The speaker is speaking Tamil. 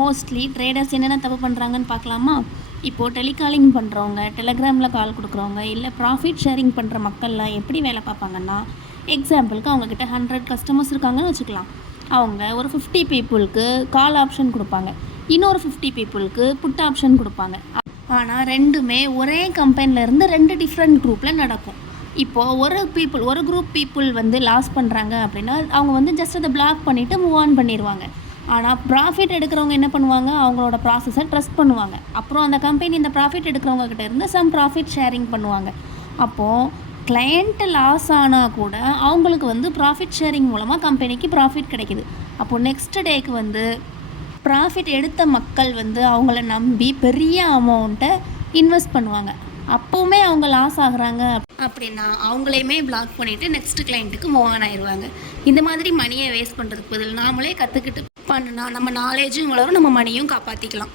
மோஸ்ட்லி ட்ரேடர்ஸ் என்னென்ன தப்பு பண்ணுறாங்கன்னு பார்க்கலாமா? இப்போது டெலிகாலிங் பண்ணுறவங்க, டெலகிராமில் கால் கொடுக்குறவங்க, இல்லை ப்ராஃபிட் ஷேரிங் பண்ணுற மக்கள்லாம் எப்படி வேலை பார்ப்பாங்கன்னா, எக்ஸாம்பிளுக்கு அவங்கக்கிட்ட 100 கஸ்டமர்ஸ் இருக்காங்கன்னு வச்சுக்கலாம். அவங்க ஒரு 50 பீப்புளுக்கு கால் ஆப்ஷன் கொடுப்பாங்க, இன்னொரு 50 பீப்புளுக்கு புட் ஆப்ஷன் கொடுப்பாங்க. ஆனால் ரெண்டுமே ஒரே கம்பெனிலேருந்து 2 டிஃப்ரெண்ட் குரூப்பில் நடக்கும். இப்போது ஒரு குரூப் பீப்புள் வந்து லாஸ் பண்ணுறாங்க அப்படின்னா அவங்க வந்து ஜஸ்ட் அதை பிளாக் பண்ணிவிட்டு மூவ் ஆன் பண்ணிடுவாங்க. ஆனால் ப்ராஃபிட் எடுக்கிறவங்க என்ன பண்ணுவாங்க, அவங்களோட ப்ராசஸை ட்ரஸ்ட் பண்ணுவாங்க. அப்புறம் அந்த கம்பெனி இந்த ப்ராஃபிட் எடுக்கிறவங்க கிட்ட இருந்து சம் ப்ராஃபிட் ஷேரிங் பண்ணுவாங்க. அப்போது கிளையண்ட்டு லாஸ் ஆனால் கூட அவங்களுக்கு வந்து ப்ராஃபிட் ஷேரிங் மூலமாக கம்பெனிக்கு ப்ராஃபிட் கிடைக்கிது. அப்போது நெக்ஸ்ட் டேக்கு வந்து ப்ராஃபிட் எடுத்த மக்கள் வந்து அவங்கள நம்பி பெரிய அமௌண்ட்டை இன்வெஸ்ட் பண்ணுவாங்க. அப்போவுமே அவங்க லாஸ் ஆகுறாங்க அப்படின்னா அவங்களையுமே பிளாக் பண்ணிவிட்டு நெக்ஸ்ட் கிளைண்ட்டுக்கு மூவ் ஆன் ஆயிடுவாங்க. இந்த மாதிரி மணியை வேஸ்ட் பண்ணுறதுக்கு பதில் நாமளே கற்றுக்கிட்டு பண்ணினா நம்ம நாலேஜும் வளரும், நம்ம மணியும் காப்பாற்றிக்கலாம்.